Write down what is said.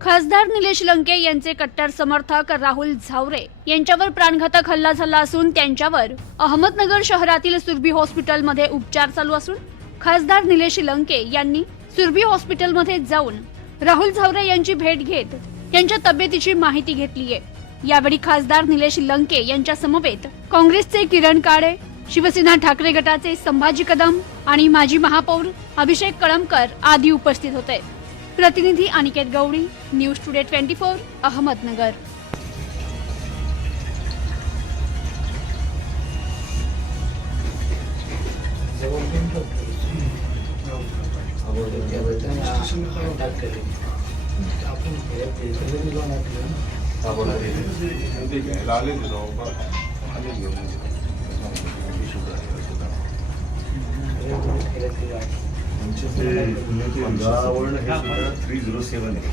खासदार निलेश लंके यांचे कट्टर समर्थक राहुल झावरे यांच्यावर प्राणघातक हल्ला झाला असून त्यांच्यावर अहमदनगर शहरातील सुरभी हॉस्पिटलमध्ये उपचार चालू असून खासदार निलेश लंके यांनी सुरभी हॉस्पिटलमध्ये जाऊन राहुल झावरे यांची भेट घेत त्यांच्या तब्येतीची माहिती घेतली आहे। यावेळी खासदार निलेश लंके यांच्या समवेत काँग्रेसचे किरण काळे, शिवसेना ठाकरे गटाचे संभाजी कदम आणि माजी महापौर अभिषेक कळमकर आदी उपस्थित होते। प्रतिनिधी अनिकेत गवळी, न्यूज टुडे 24, अहमदनगर। गावावरून हे 307 आहे।